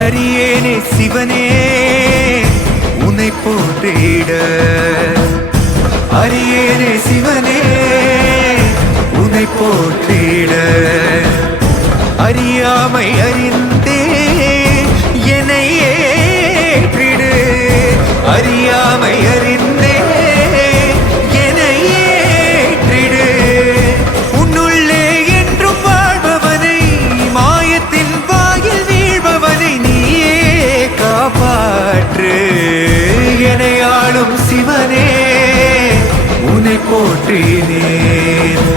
அறியேனே சிவனே உன்னை போற்றிட, அறியேனே சிவனே உன்னை போற்றிட, அறியாமை அறிந்தே என்னை ஏற்றிடு, அறியாமை அறிந்தே என்னை ஏற்றிடு. உன்னுள்ளே என்றும் வாழ்பவனை, மாயத்தின் வாயில் வீழ்பவனை நீயே காப்பாற்று. என்னை ஆளும் சிவனே உன்னை போற்றினேன்.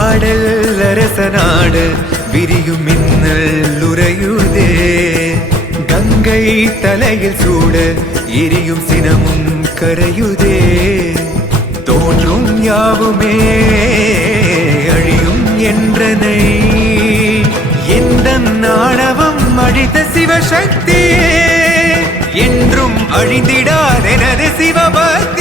ஆடல் அரசநாடு விரியும் மின்னல் உறையுதே, கங்கை தலையில் சூட எரியும் சினமும் கரையுதே. தோன்றும் யாவுமே அழியும் என்றனை, எந்த நாணவம் அழித்த சிவசக்தியே என்றும் அழிந்திடாதெனது சிவபக்தி.